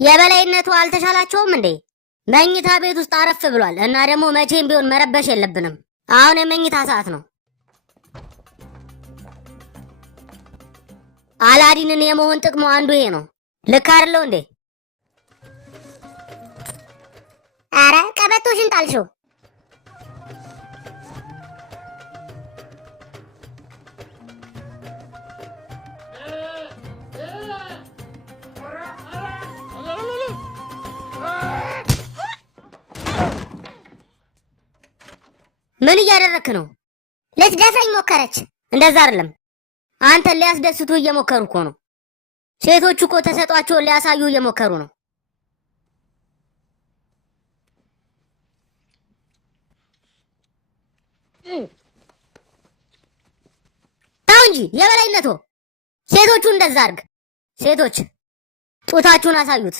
የበላይነቱ አልተሻላቸውም እንዴ? መኝታ ቤት ውስጥ አረፍ ብሏል እና ደግሞ መቼም ቢሆን መረበሽ የለብንም። አሁን የመኝታ ሰዓት ነው። አላዲንን የመሆን ጥቅሙ አንዱ ይሄ ነው። ልክ አይደለው እንዴ? አረ ቀበቶሽን ጣልሽው። ምን እያደረክ ነው? ልትደፍረኝ ሞከረች። እንደዛ አይደለም። አንተን ሊያስደስቱ እየሞከሩ እኮ ነው። ሴቶቹ እኮ ተሰጧቸውን ሊያሳዩ እየሞከሩ ነው። ታው እንጂ የበላይነቱ። ሴቶቹ እንደዛ አድርግ። ሴቶች ጡታችሁን አሳዩት።